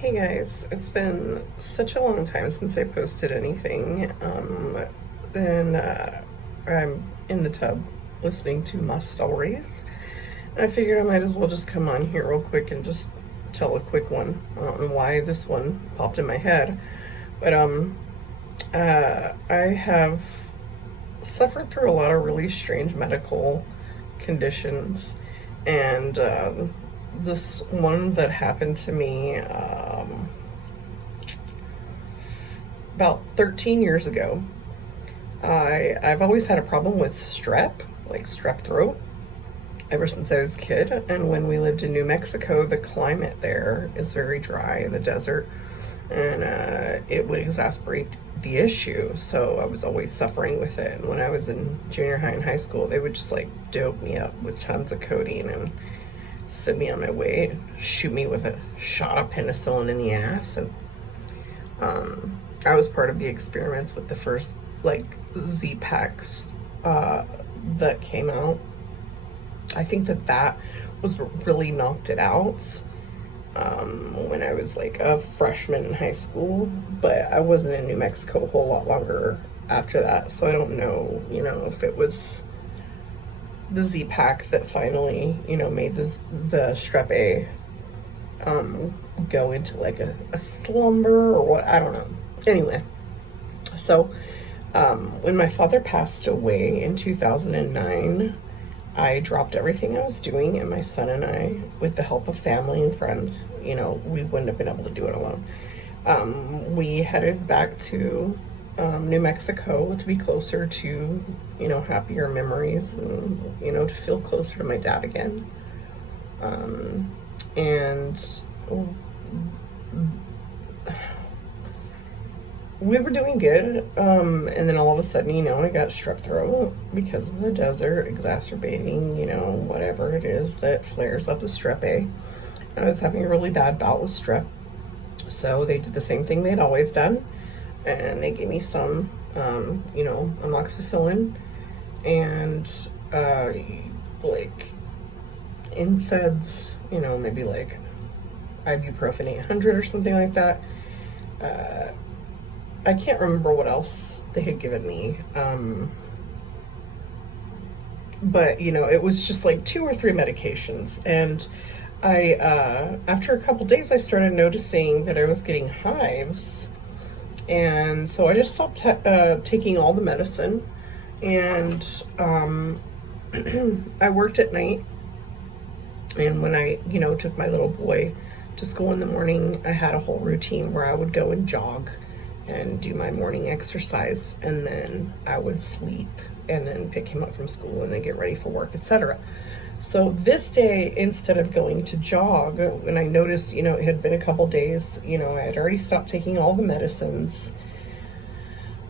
Hey guys, it's been such a long time since I posted anything. And I'm in the tub listening to my stories. And I figured I might as well just come on here real quick and just tell a quick one. I don't know why this one popped in my head, but I have suffered through a lot of really strange medical conditions, and this one that happened to me about 13 years ago. I've always had a problem with strep, like strep throat, ever since I was a kid. And when we lived in New Mexico, the climate there is very dry, the desert, and it would exacerbate the issue. So I was always suffering with it. And when I was in junior high and high school, they would just like dope me up with tons of codeine and send me on my way, shoot me with a shot of penicillin in the ass. And I was part of the experiments with the first like Z packs that came out. I think that was what really knocked it out when I was like a freshman in high school, but I wasn't in New Mexico a whole lot longer after that, so I don't know, if it was the Z pack that finally, made the strep A go into like a slumber or what, I don't know. Anyway, so when my father passed away in 2009, I dropped everything I was doing, and my son and I, with the help of family and friends, we wouldn't have been able to do it alone. We headed back to New Mexico to be closer to, happier memories and, to feel closer to my dad again. And we were doing good, and then all of a sudden, I got strep throat because of the desert exacerbating, whatever it is that flares up as strep A. I was having a really bad bout with strep, so they did the same thing they'd always done, and they gave me some, amoxicillin and, like, NSAIDs, maybe like ibuprofen 800 or something like that. I can't remember what else they had given me. But, it was just like 2 or 3 medications. And after a couple days, I started noticing that I was getting hives. And so I just stopped taking all the medicine. And I worked at night. And when I, took my little boy to school in the morning, I had a whole routine where I would go and jog and do my morning exercise, and then I would sleep and then pick him up from school and then get ready for work, etc. So this day, instead of going to jog, when I noticed, it had been a couple days, I had already stopped taking all the medicines,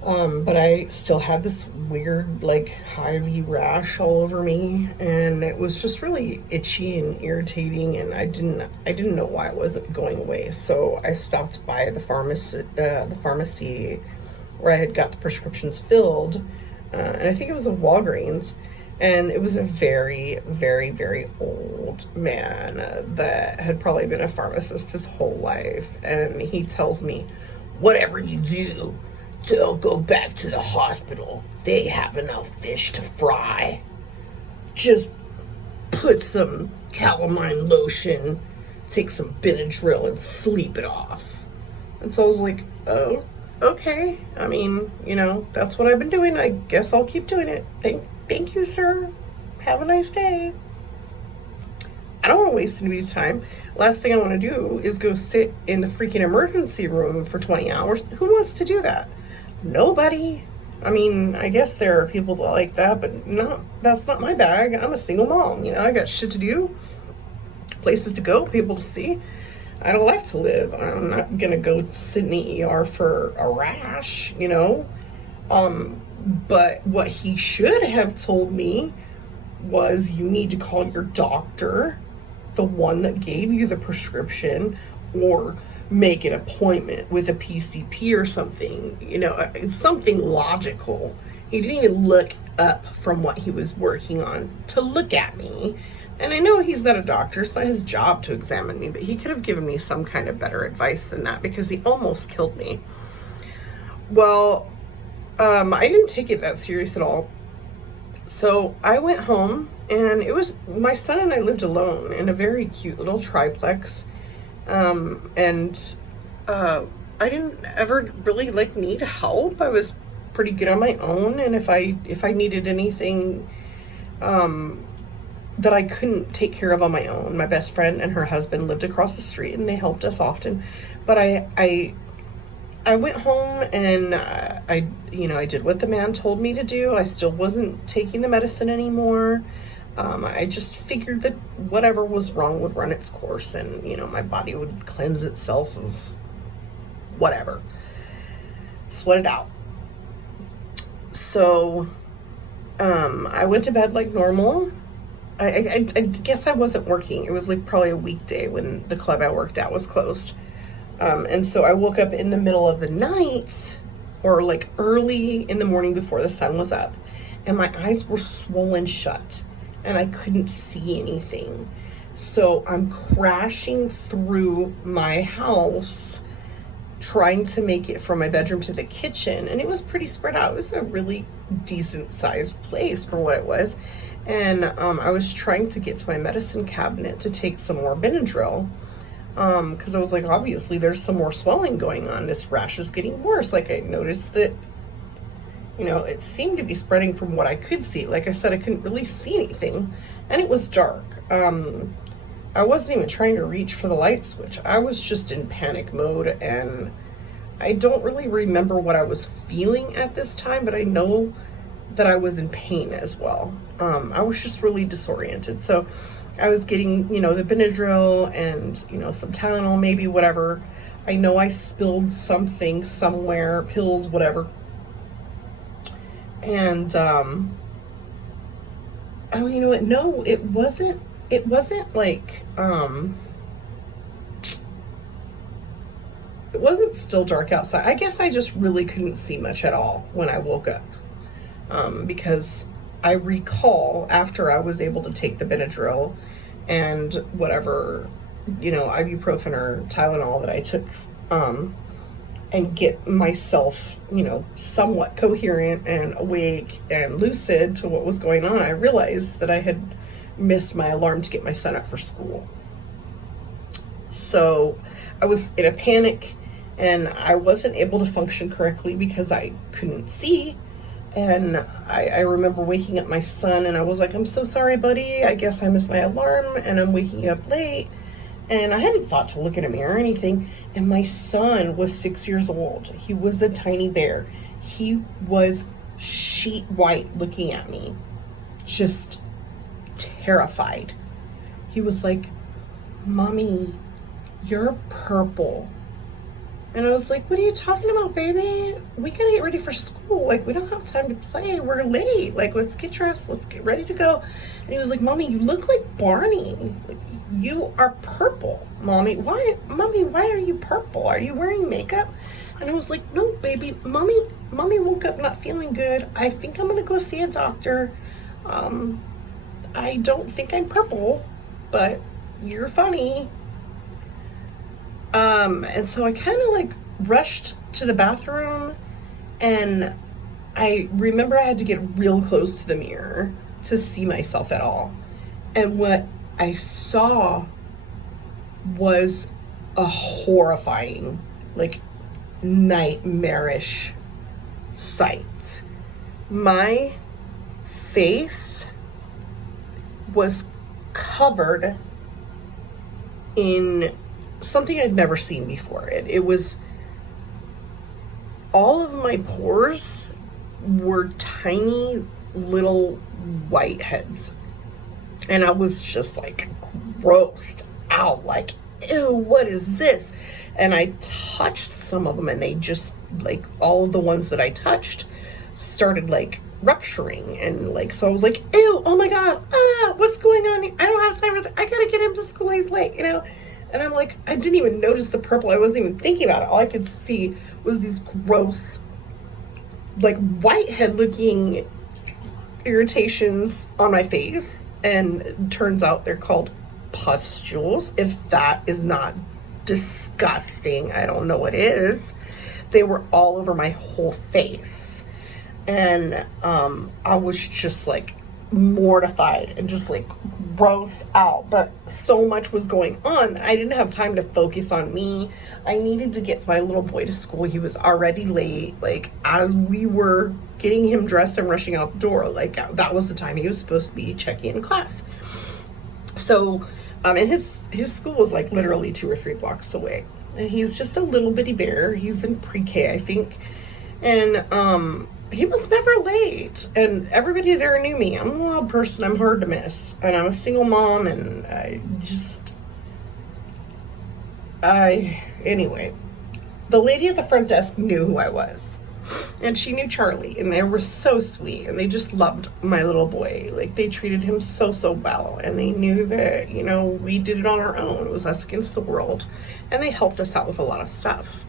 but I still had this weird, like, hivey rash all over me, and it was just really itchy and irritating, and I didn't know why it wasn't going away. So I stopped by the pharmacy where I had got the prescriptions filled, and I think it was a Walgreens, and it was a very, very, very old man that had probably been a pharmacist his whole life, and he tells me, "Whatever you do, don't go back to the hospital. They have enough fish to fry. Just put some calamine lotion, take some Benadryl, and sleep it off." And so I was like, oh, okay. I mean, that's what I've been doing. I guess I'll keep doing it. Thank you, sir. Have a nice day. I don't want to waste anybody's time. Last thing I want to do is go sit in the freaking emergency room for 20 hours. Who wants to do that? Nobody. I mean, I guess there are people that like that, but that's not my bag. I'm a single mom, I got shit to do, places to go, people to see. I don't like to live. I'm not gonna go sit in the ER for a rash, But what he should have told me was, you need to call your doctor, the one that gave you the prescription, or make an appointment with a PCP or something, something logical. He didn't even look up from what he was working on to look at me, And I know he's not a doctor, it's not his job to examine me, but he could have given me some kind of better advice than that, because he almost killed me. Well, I didn't take it that serious at all. So I went home, and it was, my son and I lived alone in a very cute little triplex. And I didn't ever really need help. I was pretty good on my own, and if I needed anything that I couldn't take care of on my own, my best friend and her husband lived across the street, and they helped us often. But I went home, and I did what the man told me to do. I still wasn't taking the medicine anymore. I just figured that whatever was wrong would run its course, and my body would cleanse itself of whatever, sweat it out. So I went to bed like normal. I guess I wasn't working. It was probably a weekday when the club I worked at was closed. And so I woke up in the middle of the night, or early in the morning before the sun was up, and my eyes were swollen shut and I couldn't see anything. So I'm crashing through my house trying to make it from my bedroom to the kitchen, and it was pretty spread out. It was a really decent sized place for what it was. And I was trying to get to my medicine cabinet to take some more Benadryl, because I was like, obviously there's some more swelling going on. This rash is getting worse. I noticed that, it seemed to be spreading from what I could see. Like I said, I couldn't really see anything, and it was dark. I wasn't even trying to reach for the light switch. I was just in panic mode, and I don't really remember what I was feeling at this time, but I know that I was in pain as well. I was just really disoriented. So I was getting, the Benadryl and, some Tylenol, maybe, whatever. I know I spilled something somewhere, pills, whatever. And, oh, you know what? No, it wasn't it wasn't still dark outside. I guess I just really couldn't see much at all when I woke up. Because I recall after I was able to take the Benadryl and whatever, ibuprofen or Tylenol that I took, and get myself, somewhat coherent and awake and lucid to what was going on, I realized that I had missed my alarm to get my son up for school. So I was in a panic, and I wasn't able to function correctly because I couldn't see. And I remember waking up my son, and I was like, I'm so sorry, buddy. I guess I missed my alarm, and I'm waking up late. And I hadn't thought to look in a mirror or anything. And my son was 6 years old. He was a tiny bear. He was sheet white looking at me, just terrified. He was like, Mommy, you're purple. And I was like, what are you talking about, baby? We gotta get ready for school. We don't have time to play. We're late. Let's get dressed. Let's get ready to go. And he was like, Mommy, you look like Barney. You are purple. Mommy, why are you purple? Are you wearing makeup? And I was like, no, baby. Mommy woke up not feeling good. I think I'm gonna go see a doctor. I don't think I'm purple, but you're funny. And so I kind of rushed to the bathroom, and I remember I had to get real close to the mirror to see myself at all. And what I saw was a horrifying, nightmarish sight. My face was covered in something I'd never seen before. It was, all of my pores were tiny little whiteheads, and I was just grossed out, ew, what is this? And I touched some of them, and they just all of the ones that I touched started rupturing, and so I was like, ew, oh my god, what's going on here? I don't have time for that. I gotta get him to school, he's late, And I'm I didn't even notice the purple. I wasn't even thinking about it. All I could see was these gross, whitehead looking irritations on my face. and it turns out they're called pustules. If that is not disgusting, I don't know what is. They were all over my whole face. And I was just like mortified and just like grossed out, but so much was going on. I didn't have time to focus on me. I needed to get my little boy to school. He was already late. Like, as we were getting him dressed and rushing out the door, like that was the time he was supposed to be checking in class. So and his school was like literally 2 or 3 blocks away, and he's just a little bitty bear. He's in pre-K, I think. And he was never late, and everybody there knew me. I'm a wild person. I'm hard to miss, and I'm a single mom, and anyway, the lady at the front desk knew who I was, and she knew Charlie, and they were so sweet, and they just loved my little boy. Like, they treated him so well, and they knew that, you know, we did it on our own. It was us against the world, and they helped us out with a lot of stuff.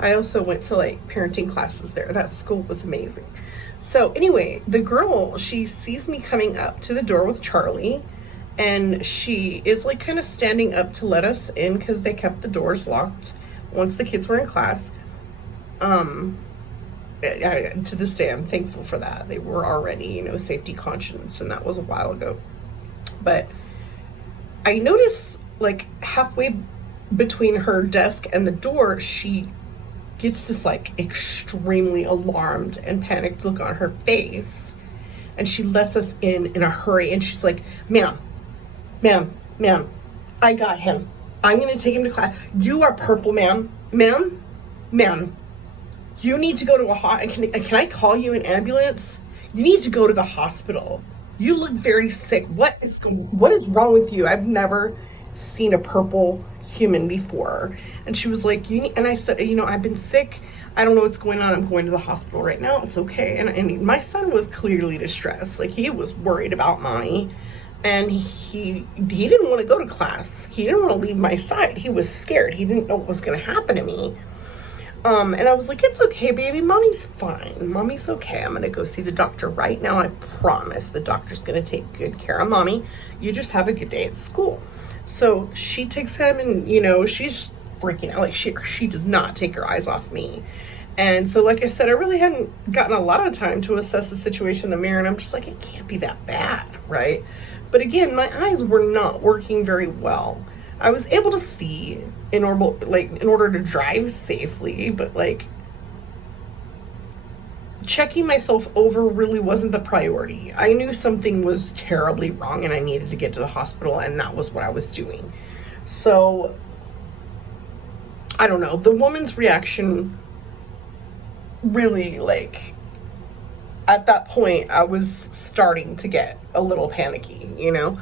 I also went to like parenting classes there. That school was amazing. So anyway, the girl, she sees me coming up to the door with Charlie, and she is like kind of standing up to let us in because they kept the doors locked once the kids were in class. To this day, I'm thankful for that. They were already, you know, safety conscious, and that was a while ago. But I noticed like halfway between her desk and the door, she gets this like extremely alarmed and panicked look on her face, and she lets us in a hurry, and she's like, ma'am, I got him. I'm gonna take him to class. You are purple, ma'am, you need to go to can I call you an ambulance? You need to go to the hospital. You look very sick. What is wrong with you? I've never seen a purple human before. And she was like, and I said, you know, I've been sick. I don't know what's going on. I'm going to the hospital right now. It's okay. And my son was clearly distressed. Like, he was worried about mommy, and he didn't want to go to class. He didn't want to leave my side. He was scared. He didn't know what was going to happen to me. And I was like, it's okay, baby. Mommy's fine. Mommy's okay. I'm going to go see the doctor right now. I promise the doctor's going to take good care of mommy. You just have a good day at school. So she takes him, and, you know, she's freaking out. Like, she does not take her eyes off me. And so, like I said, I really hadn't gotten a lot of time to assess the situation in the mirror, and I'm just like, it can't be that bad, right? But again, my eyes were not working very well. I was able to see in order to drive safely, but like checking myself over really wasn't the priority. I knew something was terribly wrong and I needed to get to the hospital, and that was what I was doing. So I don't know, the woman's reaction really, like, at that point I was starting to get a little panicky, you know.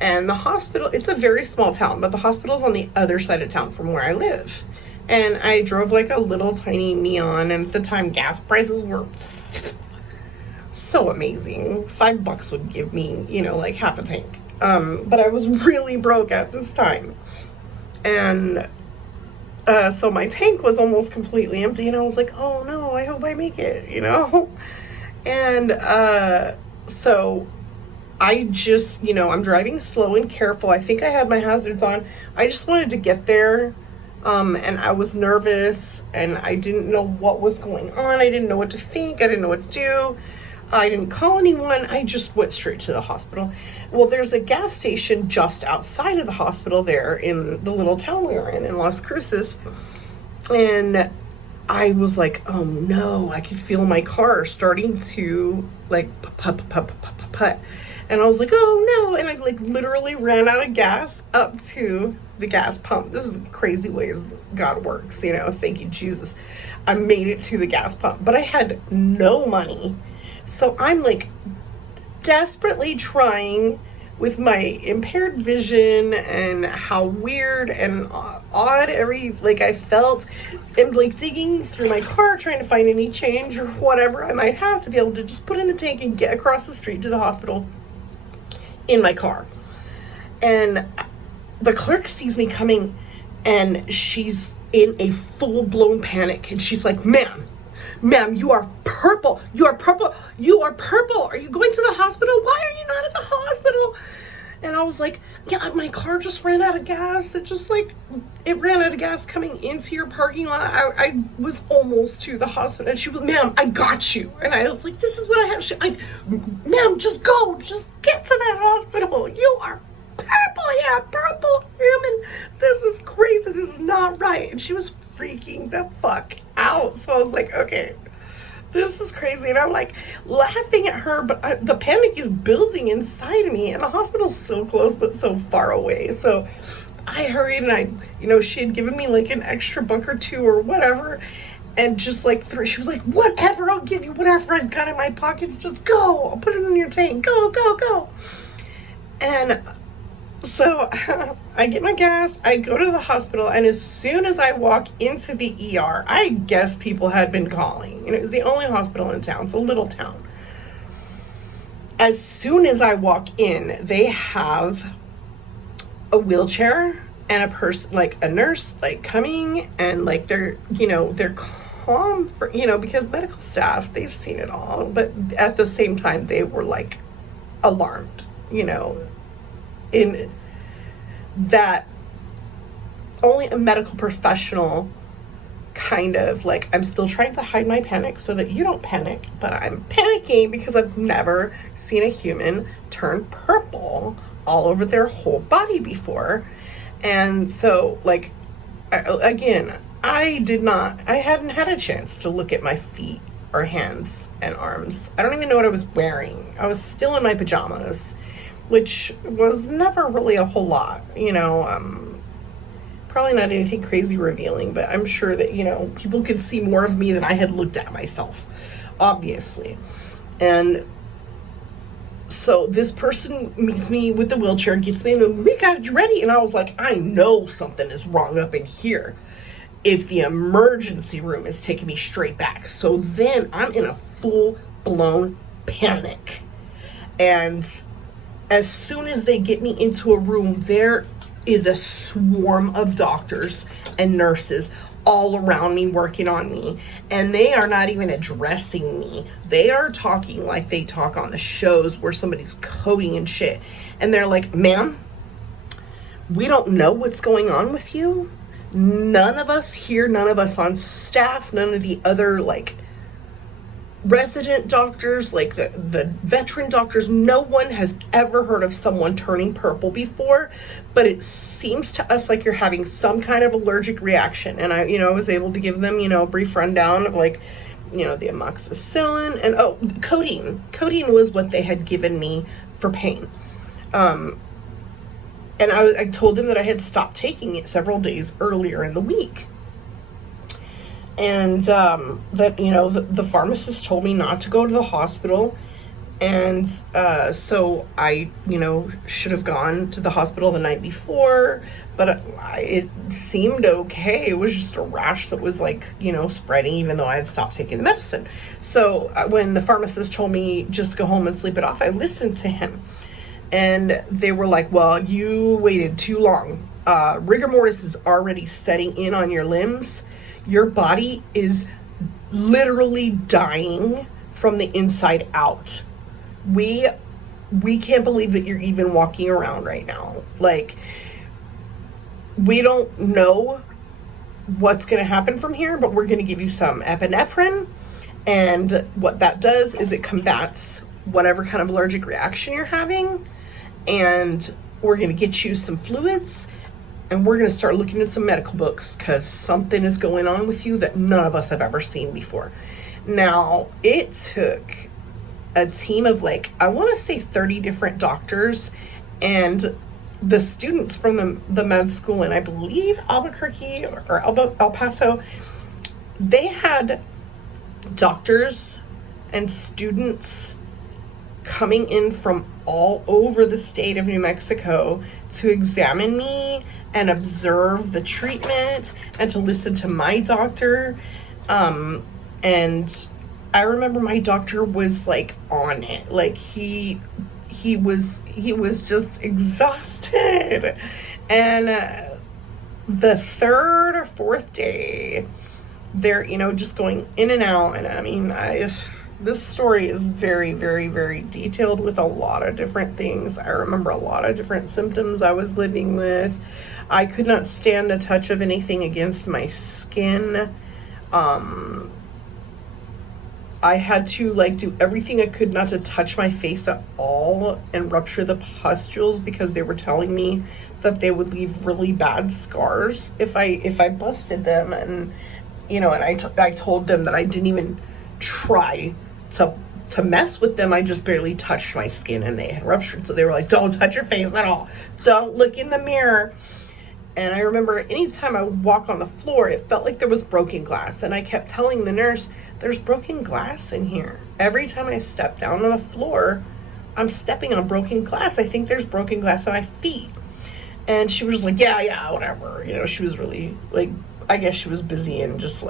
And the hospital, it's a very small town, but the hospital's on the other side of town from where I live. And I drove like a little tiny Neon, and at the time gas prices were so amazing. $5 would give me, you know, like half a tank. But I was really broke at this time. And so my tank was almost completely empty, and I was like, oh no, I hope I make it, you know? And so I just, you know, I'm driving slow and careful. I think I had my hazards on. I just wanted to get there. And I was nervous, and I didn't know what was going on. I didn't know what to think. I didn't know what to do. I didn't call anyone. I just went straight to the hospital. Well, there's a gas station just outside of the hospital there in the little town we were in Las Cruces. And I was like, oh no, I could feel my car starting to like put. And I was like, oh no. And I like literally ran out of gas up to the gas pump. This is crazy ways God works, you know. Thank you, Jesus. I made it to the gas pump, but I had no money. So I'm like desperately trying with my impaired vision and how weird and odd I felt, and like digging through my car trying to find any change or whatever I might have to be able to just put in the tank and get across the street to the hospital in my car. And the clerk sees me coming, and she's in a full-blown panic, and she's like, ma'am, Ma'am, you are purple. You are purple. You are purple. Are you going to the hospital? Why are you not at the hospital? And I was like, yeah, my car just ran out of gas. It ran out of gas coming into your parking lot. I was almost to the hospital. And she was, ma'am, I got you. And I was like, this is what I have. Ma'am, just go. Just get to that hospital. You are purple. Yeah, purple human. This is crazy. This is not right. And she was freaking the fuck out. So I was like, okay, this is crazy. And I'm like laughing at her, but the panic is building inside of me, and the hospital's so close but so far away. So I hurried, and she had given me like an extra buck or two or whatever, and just like she was like, whatever, I'll give you whatever I've got in my pockets, just go, I'll put it in your tank, go. And so I get my gas, I go to the hospital, and as soon as I walk into the ER, I guess people had been calling, and it was the only hospital in town. It's a little town. As soon as I walk in, they have a wheelchair and a person, like a nurse, like coming, and like they're calm for, because medical staff, they've seen it all, but at the same time, they were like alarmed, in that only a medical professional kind of like, I'm still trying to hide my panic so that you don't panic, but I'm panicking because I've never seen a human turn purple all over their whole body before. And so like, again, I hadn't had a chance to look at my feet or hands and arms. I don't even know what I was wearing. I was still in my pajamas, which was never really a whole lot, probably not anything crazy revealing, but I'm sure that, people could see more of me than I had looked at myself, obviously. And so this person meets me with the wheelchair, gets me, and we got you ready. And I was like, I know something is wrong up in here if the emergency room is taking me straight back. So then I'm in a full-blown panic. And as soon as they get me into a room, there is a swarm of doctors and nurses all around me working on me. And they are not even addressing me. They are talking like they talk on the shows where somebody's coding and shit. And they're like, ma'am, we don't know what's going on with you. None of us here, none of us on staff, none of the other resident doctors, like the veteran doctors, no one has ever heard of someone turning purple before, but it seems to us like you're having some kind of allergic reaction. And I was able to give them, a brief rundown of the amoxicillin and codeine was what they had given me for pain. And I told them that I had stopped taking it several days earlier in the week. And that, the pharmacist told me not to go to the hospital. And so I, should have gone to the hospital the night before, but it seemed okay. It was just a rash that was spreading, even though I had stopped taking the medicine. So when the pharmacist told me just go home and sleep it off, I listened to him. And they were like, well, you waited too long. Rigor mortis is already setting in on your limbs. Your body is literally dying from the inside out. We can't believe that you're even walking around right now. We don't know what's going to happen from here, but we're going to give you some epinephrine. And what that does is it combats whatever kind of allergic reaction you're having. And we're going to get you some fluids. And we're going to start looking at some medical books because something is going on with you that none of us have ever seen before. Now, it took a team of I want to say 30 different doctors and the students from the med school in, I believe, Albuquerque or El Paso. They had doctors and students coming in from all over the state of New Mexico to examine me and observe the treatment and to listen to my doctor. And I remember my doctor was on it. He was just exhausted. And the third or fourth day, they're, just going in and out. And I mean, this story is very, very, very detailed with a lot of different things. I remember a lot of different symptoms I was living with. I could not stand a touch of anything against my skin. I had to do everything I could not to touch my face at all and rupture the pustules, because they were telling me that they would leave really bad scars if I busted them. And and I told them that I didn't even try to mess with them. I just barely touched my skin and they had ruptured. So they were like, don't touch your face at all. Don't look in the mirror. And I remember anytime I would walk on the floor, it felt like there was broken glass. And I kept telling the nurse, there's broken glass in here. Every time I step down on the floor, I'm stepping on broken glass. I think there's broken glass at my feet. And she was just like, yeah, whatever. She was really I guess she was busy and just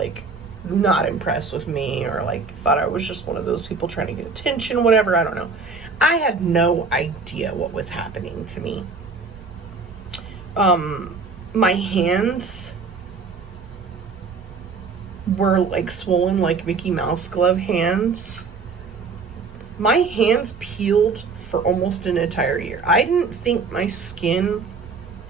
not impressed with me, or thought I was just one of those people trying to get attention, whatever. I don't know. I had no idea what was happening to me. My hands were swollen like Mickey Mouse glove hands. My hands peeled for almost an entire year. I didn't think my skin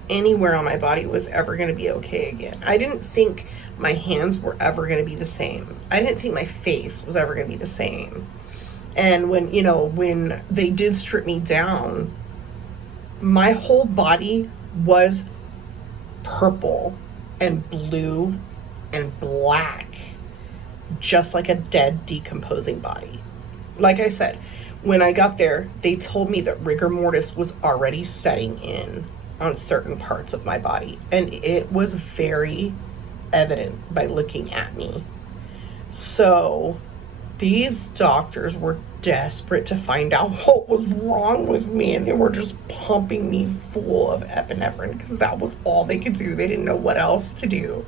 anywhere on my body was ever going to be okay again. I didn't think my hands were ever going to be the same. I didn't think my face was ever going to be the same. And when they did strip me down, my whole body was purple and blue and black, just like a dead, decomposing body. Like I said, when I got there, they told me that rigor mortis was already setting in on certain parts of my body, and it was very evident by looking at me. So these doctors were desperate to find out what was wrong with me, and they were just pumping me full of epinephrine because that was all they could do. They didn't know what else to do.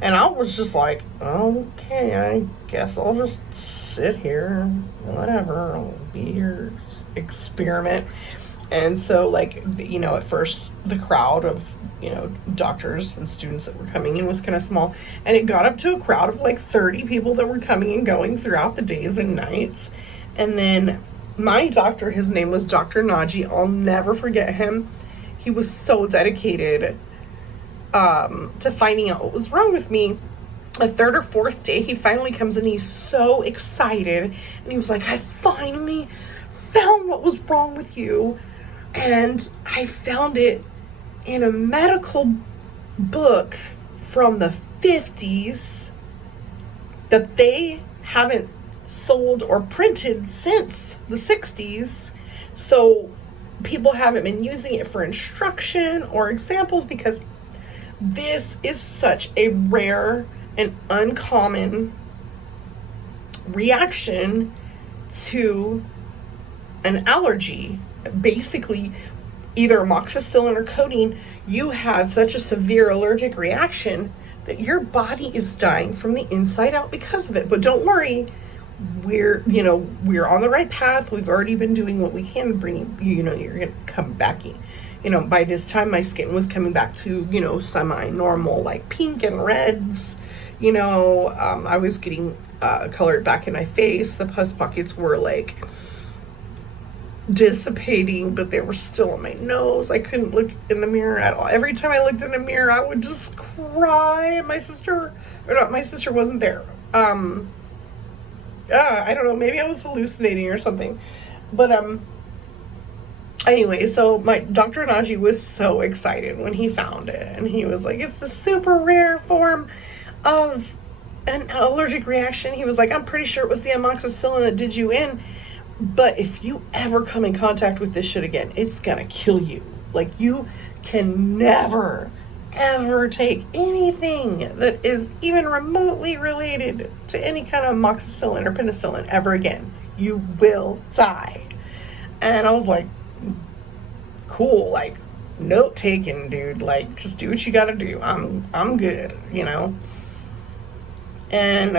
And I was just like, okay, I guess I'll just sit here, whatever, I'll be here, experiment. And so, at first, the crowd of, doctors and students that were coming in was kind of small. And it got up to a crowd of 30 people that were coming and going throughout the days and nights. And then my doctor, his name was Dr. Naji. I'll never forget him. He was so dedicated to finding out what was wrong with me. The third or fourth day, he finally comes in. He's so excited. And he was like, I finally found what was wrong with you. And I found it in a medical book from the 50s that they haven't sold or printed since the 60s. So people haven't been using it for instruction or examples, because this is such a rare and uncommon reaction to an allergy. Basically, either amoxicillin or codeine, you had such a severe allergic reaction that your body is dying from the inside out because of it. But don't worry, we're on the right path. We've already been doing what we can to bring you're going to come back. By this time, my skin was coming back to, semi-normal, pink and reds. I was getting colored back in my face. The pus pockets were dissipating, but they were still on my nose. I couldn't look in the mirror at all. Every time I looked in the mirror, I would just cry. My sister wasn't there. I don't know, maybe I was hallucinating or something. But anyway, so my Dr. Naji was so excited when he found it, and he was like, it's the super rare form of an allergic reaction. He was like, I'm pretty sure it was the amoxicillin that did you in. But if you ever come in contact with this shit again, it's gonna kill you. You can never, ever take anything that is even remotely related to any kind of amoxicillin or penicillin ever again. You will die. And I was like, cool, note taken, dude. Just do what you gotta do. I'm good, And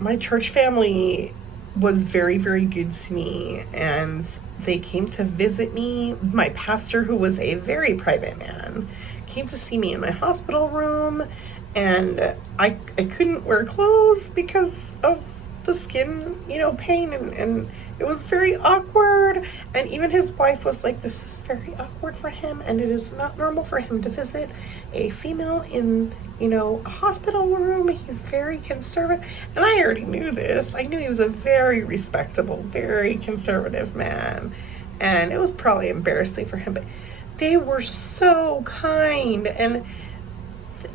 my church family was very, very good to me, and they came to visit me. My pastor, who was a very private man, came to see me in my hospital room, And I couldn't wear clothes because of the skin, pain, and it was very awkward. And even his wife was like, this is very awkward for him, and it is not normal for him to visit a female in, a hospital room. He's very conservative. And I already knew this. I knew he was a very respectable, very conservative man. And it was probably embarrassing for him, but they were so kind, and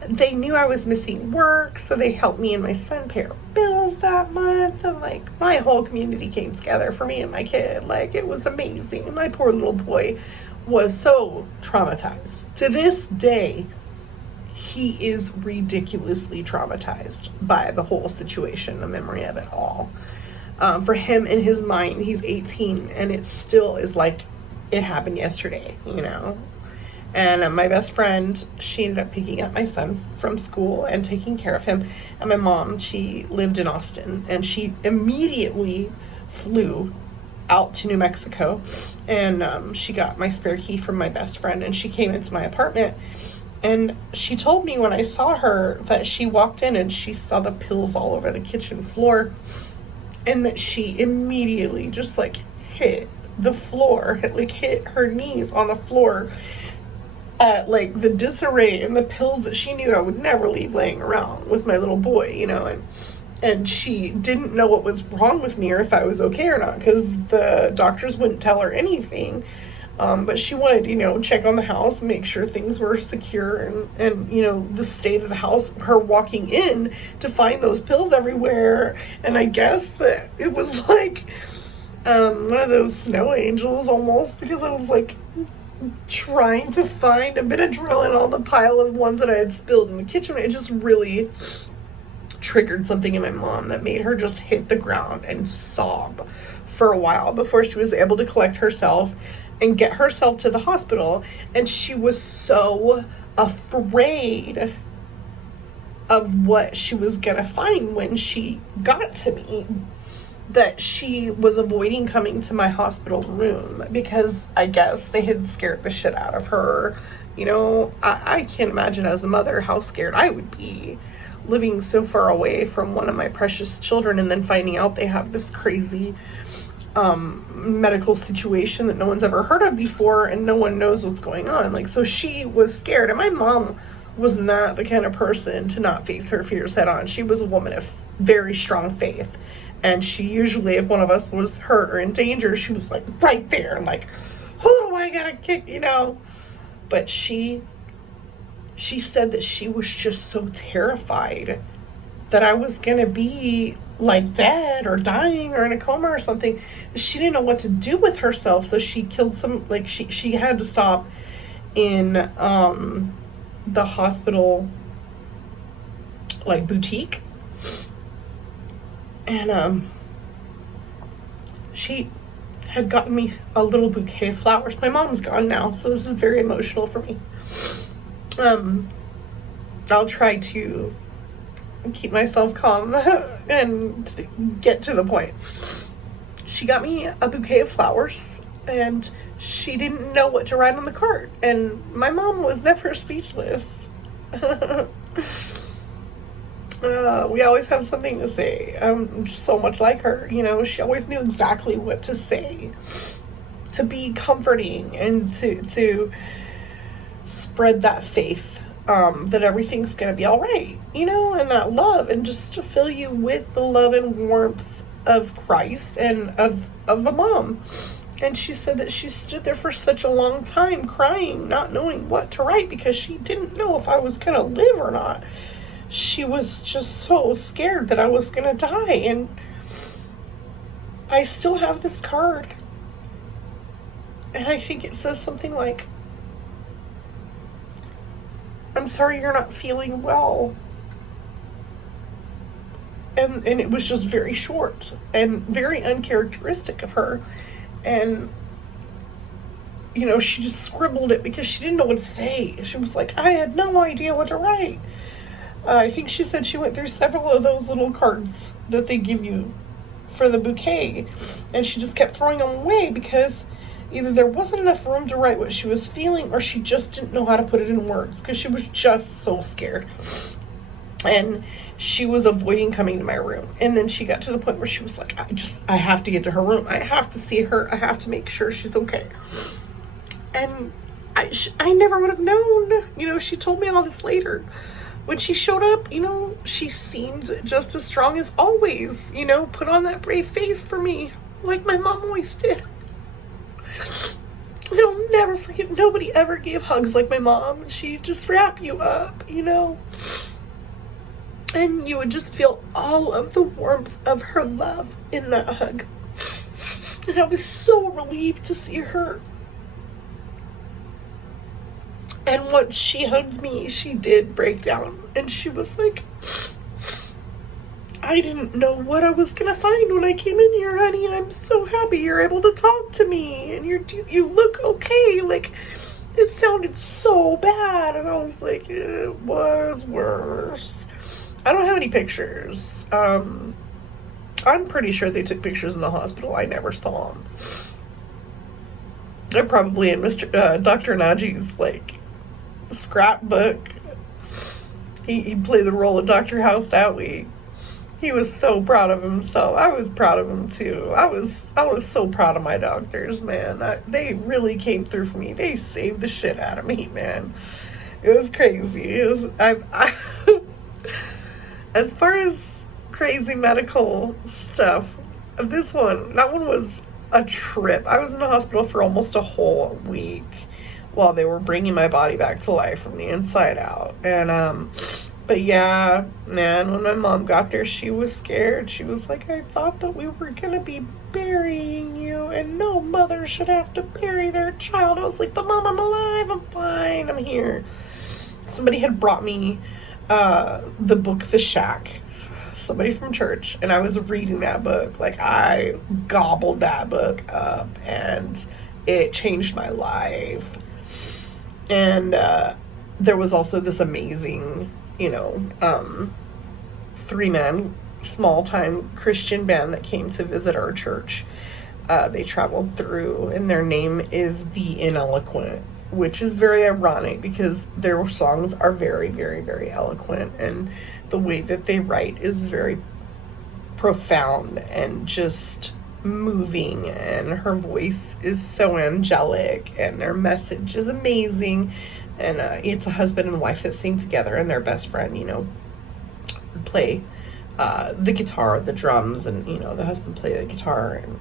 they knew I was missing work, so they helped me and my son pay our bills that month. And like, my whole community came together for me and my kid. Like, it was amazing. And my poor little boy was so traumatized. To this day, he is ridiculously traumatized by the whole situation, the memory of it all. For him, in his mind, he's 18, and it still is like it happened yesterday, And my best friend, she ended up picking up my son from school and taking care of him. And my mom, she lived in Austin, and she immediately flew out to New Mexico. And she got my spare key from my best friend, and she came into my apartment. And she told me when I saw her that she walked in and she saw the pills all over the kitchen floor, and that she immediately just like hit the floor, hit her knees on the floor at like the disarray and the pills that she knew I would never leave laying around with my little boy, and she didn't know what was wrong with me or if I was okay or not, because the doctors wouldn't tell her anything. But she wanted, check on the house, make sure things were secure, and the state of the house, her walking in to find those pills everywhere. And I guess that it was like one of those snow angels almost, because I was like trying to find a bit of drill in all the pile of ones that I had spilled in the kitchen. It just really triggered something in my mom that made her just hit the ground and sob for a while before she was able to collect herself and get herself to the hospital. And she was so afraid of what she was gonna find when she got to me that she was avoiding coming to my hospital room, because I guess they had scared the shit out of her. I can't imagine as a mother how scared I would be living so far away from one of my precious children, and then finding out they have this crazy medical situation that no one's ever heard of before, and no one knows what's going on. Like, so she was scared. And my mom was not the kind of person to not face her fears head on. She was a woman of very strong faith, and she usually, if one of us was hurt or in danger, she was like right there and like, who do I gotta kick, But she said that she was just so terrified that I was gonna be like dead or dying or in a coma or something. She didn't know what to do with herself, so she killed she had to stop in the hospital like boutique, and she had gotten me a little bouquet of flowers. My mom's gone now, so this is very emotional for me. I'll try to keep myself calm and get to the point. She got me a bouquet of flowers, and she didn't know what to write on the card, and my mom was never speechless. We always have something to say. I'm just so much like her, she always knew exactly what to say to be comforting and to spread that faith that everything's gonna be all right, and that love, and just to fill you with the love and warmth of Christ and of a mom. And she said that she stood there for such a long time crying, not knowing what to write, because she didn't know if I was gonna live or not. She was just so scared that I was gonna die. And I still have this card, and I think it says something like, I'm sorry you're not feeling well. And it was just very short and very uncharacteristic of her. And, she just scribbled it because she didn't know what to say. She was like, I had no idea what to write. I think she said she went through several of those little cards that they give you for the bouquet, and she just kept throwing them away because either there wasn't enough room to write what she was feeling, or she just didn't know how to put it in words because she was just so scared. And she was avoiding coming to my room. And then she got to the point where she was like, I have to get to her room. I have to see her. I have to make sure she's okay. And I never would have known. You know, she told me all this later. When she showed up, you know, she seemed just as strong as always. You know, put on that brave face for me, like my mom always did. I'll never forget, nobody ever gave hugs like my mom. She'd just wrap you up, you know. And you would just feel all of the warmth of her love in that hug. And I was so relieved to see her. And once she hugged me, she did break down. And she was like, I didn't know what I was going to find when I came in here, honey. And I'm so happy you're able to talk to me. And you look okay. Like, it sounded so bad. And I was like, it was worse. I don't have any pictures. I'm pretty sure they took pictures in the hospital. I never saw them. They're probably in Dr. Najee's, like, scrapbook. He played the role of Dr. House that week. He was so proud of himself. I was proud of him too. I was so proud of my doctors, man. They really came through for me. They saved the shit out of me, man. It was crazy. As far as crazy medical stuff, that one was a trip. I was in the hospital for almost a whole week while they were bringing my body back to life from the inside out. And, but yeah, man, when my mom got there, she was scared. She was like, I thought that we were going to be burying you, and no mother should have to bury their child. I was like, but Mom, I'm alive. I'm fine. I'm here. Somebody had brought me the book The Shack, somebody from church, and I was reading that book. Like, I gobbled that book up, and it changed my life. And there was also this amazing, you know, 3-man small-time Christian band that came to visit our church. They traveled through, and their name is The Ineloquent, which is very ironic because their songs are very, very, very eloquent, and the way that they write is very profound and just moving, and her voice is so angelic, and their message is amazing. And it's a husband and wife that sing together, and their best friend, you know, play the guitar, the drums, and, you know, the husband play the guitar. And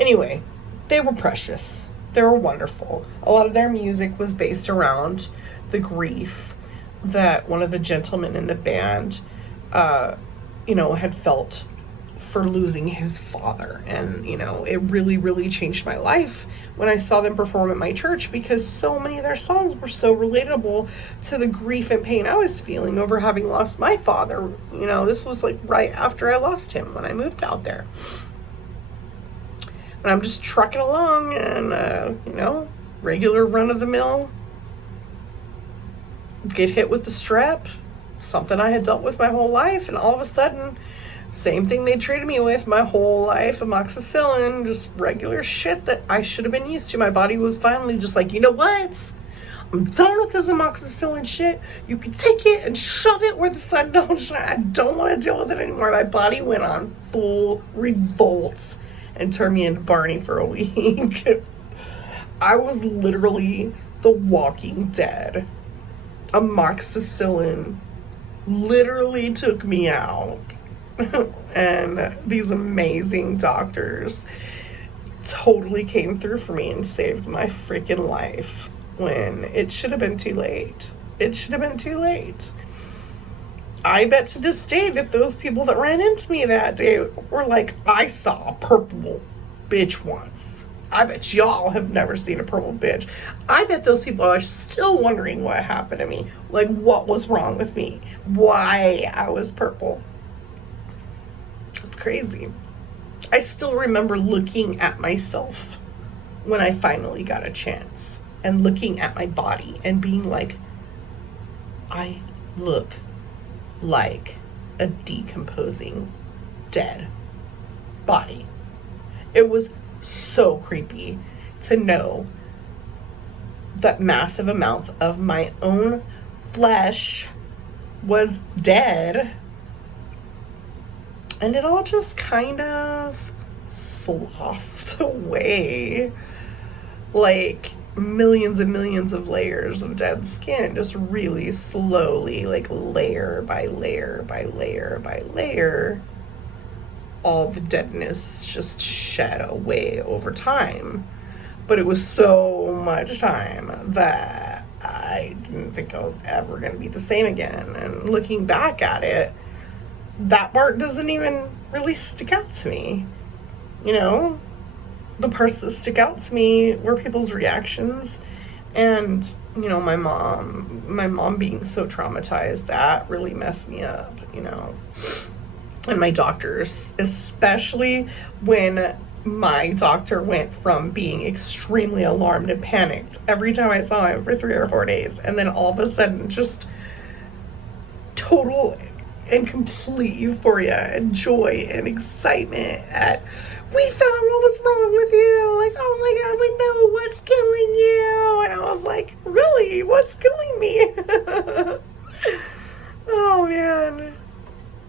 anyway, they were precious. They were wonderful. A lot of their music was based around the grief that one of the gentlemen in the band, you know, had felt for losing his father. And, you know, it really, really changed my life when I saw them perform at my church, because so many of their songs were so relatable to the grief and pain I was feeling over having lost my father. You know, this was like right after I lost him when I moved out there. And I'm just trucking along, and, you know, regular run-of-the-mill, get hit with the strep, something I had dealt with my whole life, and all of a sudden, same thing they treated me with my whole life, amoxicillin, just regular shit that I should have been used to. My body was finally just like, you know what? I'm done with this amoxicillin shit. You can take it and shove it where the sun don't shine. I don't want to deal with it anymore. My body went on full revolt and turned me into Barney for a week. I was literally the Walking Dead. Amoxicillin literally took me out. And these amazing doctors totally came through for me and saved my freaking life when it should have been too late. It should have been too late. I bet to this day that those people that ran into me that day were like, I saw a purple bitch once. I bet y'all have never seen a purple bitch. I bet those people are still wondering what happened to me. Like, what was wrong with me? Why I was purple. It's crazy. I still remember looking at myself when I finally got a chance, and looking at my body and being like, I look like a decomposing dead body. It was so creepy to know that massive amounts of my own flesh was dead. And it all just kind of sloughed away. Like millions and millions of layers of dead skin, just really slowly, like layer by layer by layer by layer, all the deadness just shed away over time. But it was so much time that I didn't think I was ever going to be the same again. And looking back at it, that part doesn't even really stick out to me. You know, the parts that stick out to me were people's reactions. And, you know, my mom being so traumatized, that really messed me up, you know. And my doctors, especially when my doctor went from being extremely alarmed and panicked every time I saw him for 3 or 4 days, and then all of a sudden just total and complete euphoria and joy and excitement at, we found what was wrong with you. Like, oh my God, we know what's killing you. And I was like, really? What's killing me? Oh man.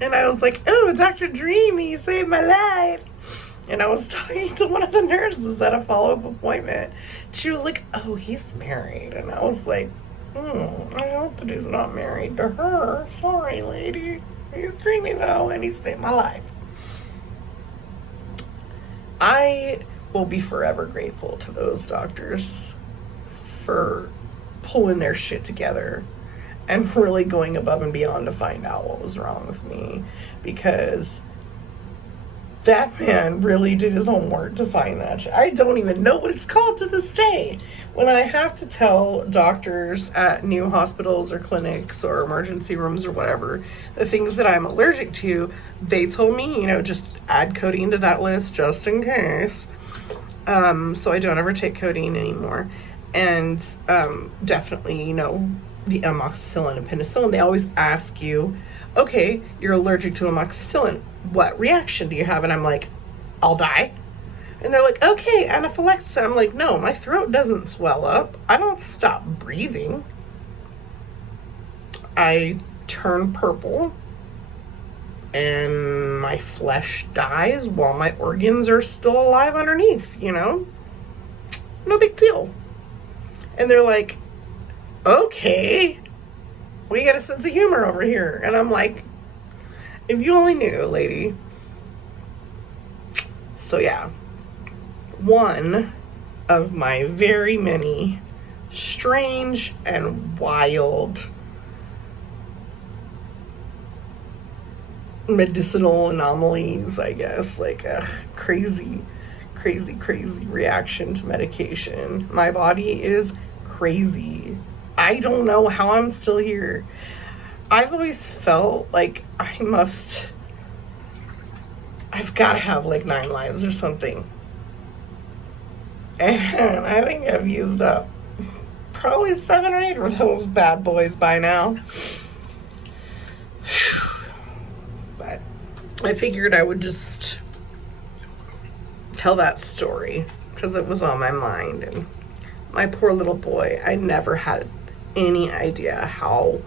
And I was like, oh, Dr. Dreamy saved my life. And I was talking to one of the nurses at a follow-up appointment. She was like, oh, he's married. And I was like, I hope that he's not married to her. Sorry, lady. He's dreamy though, and he saved my life. I will be forever grateful to those doctors for pulling their shit together and really going above and beyond to find out what was wrong with me, because that man really did his homework to find that shit. I don't even know what it's called to this day. When I have to tell doctors at new hospitals or clinics or emergency rooms or whatever the things that I'm allergic to, they told me, you know, just add codeine to that list just in case. So I don't ever take codeine anymore. And definitely, you know, the amoxicillin and penicillin, they always ask you, okay, you're allergic to amoxicillin. What reaction do you have? And I'm like, I'll die. And they're like, okay, anaphylaxis. And I'm like, no, my throat doesn't swell up. I don't stop breathing. I turn purple and my flesh dies while my organs are still alive underneath, you know? No big deal. And they're like, okay, we got a sense of humor over here. And I'm like, if you only knew, lady. So yeah, one of my very many strange and wild medicinal anomalies, I guess, like a crazy reaction to medication. My body is crazy. I don't know how I'm still here. I've always felt like I've got to have like 9 lives or something. And I think I've used up probably 7 or 8 of those bad boys by now. But I figured I would just tell that story because it was on my mind. And my poor little boy, I never had any idea how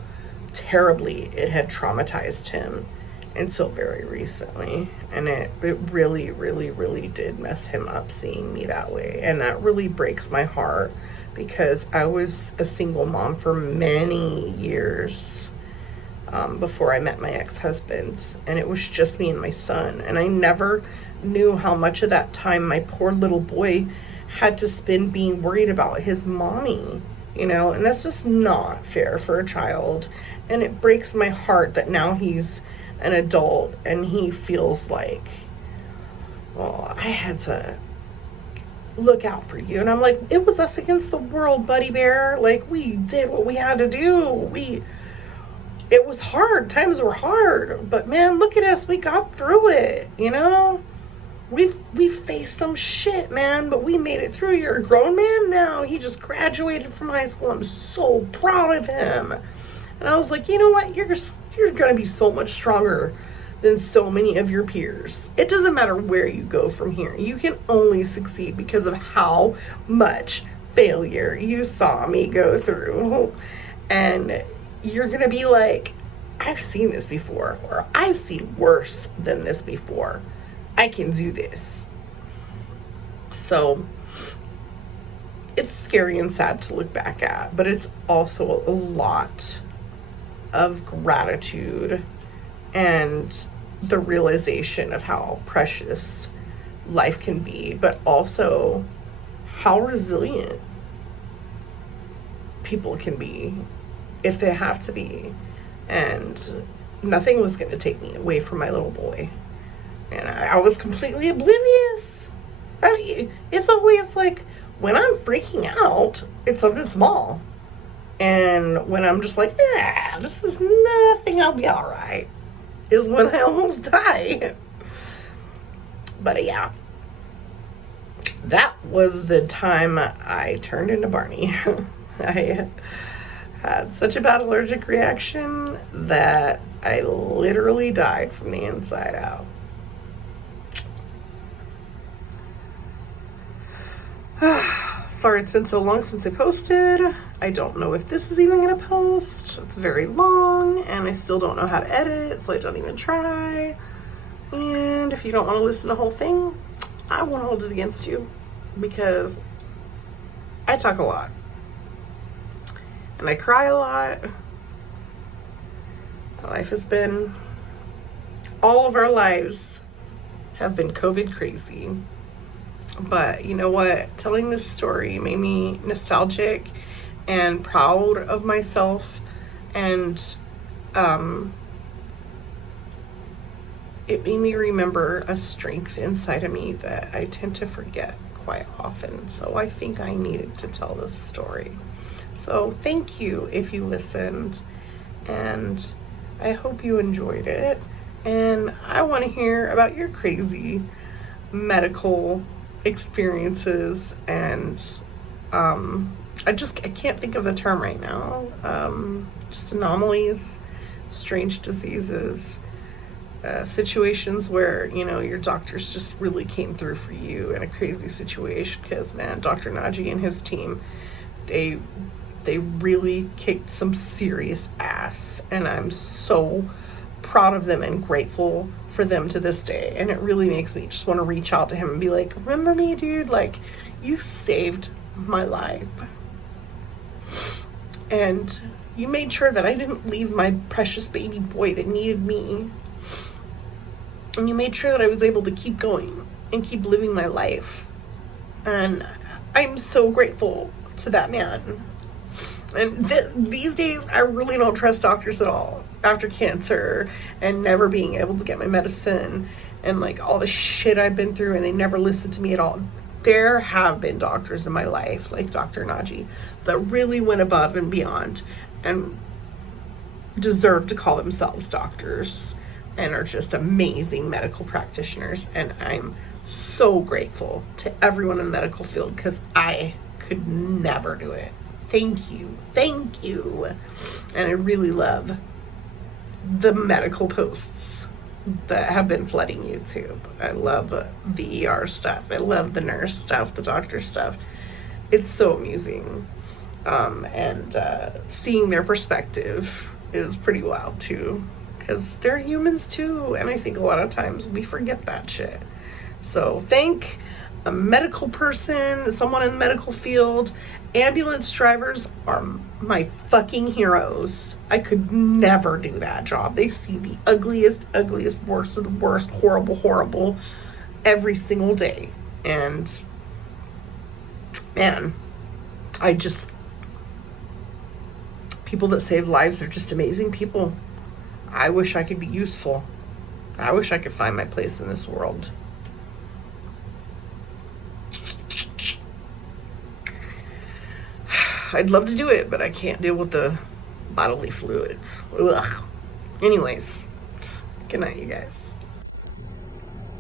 terribly it had traumatized him until very recently. And it really did mess him up seeing me that way. And that really breaks my heart because I was a single mom for many years before I met my ex-husband. And it was just me and my son. And I never knew how much of that time my poor little boy had to spend being worried about his mommy. You know, and that's just not fair for a child. And it breaks my heart that now he's an adult and he feels like, well, I had to look out for you. And I'm like, it was us against the world, buddy bear. Like, we did what we had to do. It was hard. Times were hard. But man, look at us. We got through it, you know? We've faced some shit, man, but we made it through. You're a grown man now. He just graduated from high school. I'm so proud of him. And I was like, you know what? You're going to be so much stronger than so many of your peers. It doesn't matter where you go from here. You can only succeed because of how much failure you saw me go through. And you're going to be like, I've seen this before, or I've seen worse than this before. I can do this. So it's scary and sad to look back at, but it's also a lot of gratitude and the realization of how precious life can be, but also how resilient people can be if they have to be. And nothing was going to take me away from my little boy. And I was completely oblivious. It's always like, when I'm freaking out, it's something small. And when I'm just like, this is nothing, I'll be all right, is when I almost die. But yeah, that was the time I turned into Barney. I had such a bad allergic reaction that I literally died from the inside out. Sorry it's been so long since I posted. I don't know if this is even gonna post. It's very long and I still don't know how to edit, so I don't even try. And if you don't want to listen to the whole thing, I won't hold it against you, because I talk a lot and I cry a lot. Life has been, all of our lives have been COVID crazy. But you know what? Telling this story made me nostalgic and proud of myself, and it made me remember a strength inside of me that I tend to forget quite often. So I think I needed to tell this story. So thank you if you listened, and I hope you enjoyed it. And I want to hear about your crazy medical experiences, and I can't think of the term right now. Just anomalies, strange diseases, situations where, you know, your doctors just really came through for you in a crazy situation. Because man, Dr. Naji and his team, they really kicked some serious ass, and I'm so proud of them and grateful for them to this day. And it really makes me just want to reach out to him and be like, remember me, dude? Like, you saved my life, and you made sure that I didn't leave my precious baby boy that needed me, and you made sure that I was able to keep going and keep living my life. And I'm so grateful to that man. And these days, I really don't trust doctors at all. After cancer and never being able to get my medicine and like all the shit I've been through, and they never listened to me at all. There have been doctors in my life, like Dr. Naji, that really went above and beyond and deserve to call themselves doctors and are just amazing medical practitioners. And I'm so grateful to everyone in the medical field, because I could never do it. Thank you. Thank you. And I really love the medical posts that have been flooding YouTube. I love the ER stuff. I love the nurse stuff, the doctor stuff. It's so amusing. And seeing their perspective is pretty wild too, because they're humans too. And I think a lot of times we forget that shit. So thank a medical person, someone in the medical field. Ambulance drivers are my fucking heroes. I could never do that job. They see the ugliest, worst of the worst, horrible every single day. And man, people that save lives are just amazing people. I wish I could be useful. I wish I could find my place in this world. I'd love to do it, but I can't deal with the bodily fluids. Ugh. Anyways, good night, you guys.